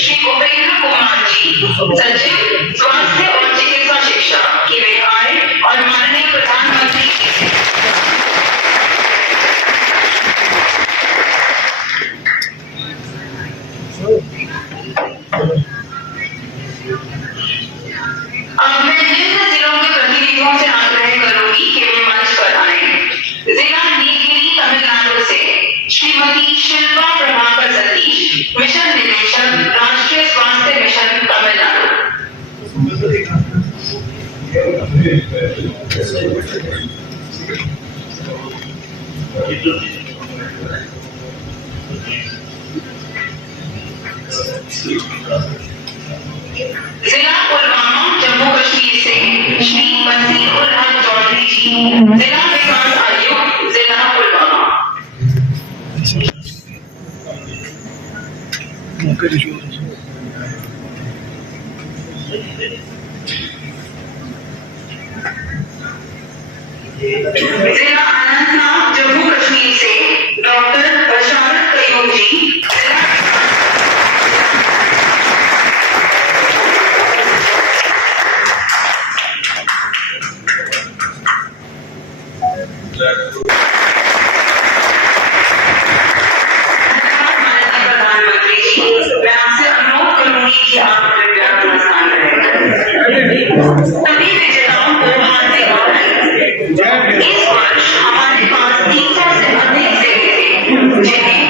श्री उपेंद्र कुमार जी, सचिव स्वास्थ्य और चिकित्सा शिक्षा के वे आए और माननीय प्रधानमंत्री अब मैं निम्न जिलों के प्रतिनिधियों से आग्रह करूंगी कि वे मंच पर आए। जिला नीलगिरी तमिलनाडु से श्रीमती शिल्पा प्रभाकर सतीश, मिशन निदेशक, राष्ट्रीय स्वास्थ्य मिशन तमिलनाडु। जिला पुलवामा जम्मू कश्मीर से श्री वसीम उल हक चौधरी जी, जिला विकास आयुक्त, जिला पुलवामा। जिला अनंतनाग जम्मू कश्मीर से डॉक्टर बशारत कयूम जी, प्रधानमंत्री जी, मैं आपसे अनुरोध करूंगी कि आप कृपया अपना स्थान ग्रहण करें। सभी विजेताओं को हार्दिक बधाई। इस वर्ष हमारे पास 300 से अधिक जिले थे जिन्हें